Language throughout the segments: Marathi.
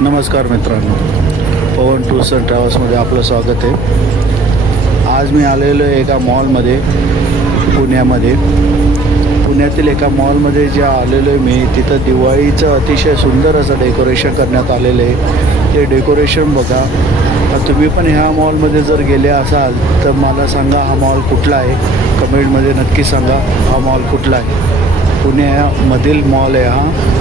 नमस्कार मित्रांनो, पवन टूर्स अँड ट्रॅव्हल्समध्ये आपलं स्वागत आहे। आज मी आलेलो आहे एका मॉलमध्ये, पुण्यातील एका मॉलमध्ये जे आलेलो आहे मी, तिथं दिवाळीचं अतिशय सुंदर असं डेकोरेशन करण्यात आलेलं आहे। ते डेकोरेशन बघा। तुम्ही पण ह्या मॉलमध्ये जर गेले असाल तर मला सांगा हा मॉल कुठला आहे, कमेंटमध्ये नक्की सांगा हा मॉल कुठला आहे। पुण्यामधील मॉल आहे हा।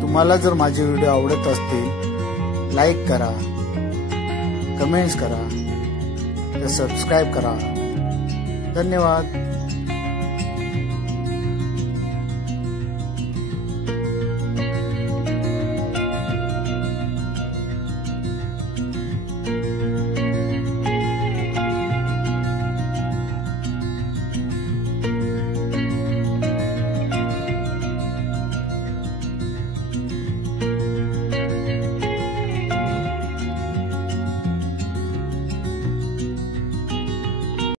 तुम्हाला जर माझे व्हिडिओ आवडत असतील, लाईक करा, कमेंट्स करा, सबस्क्राईब करा। धन्यवाद।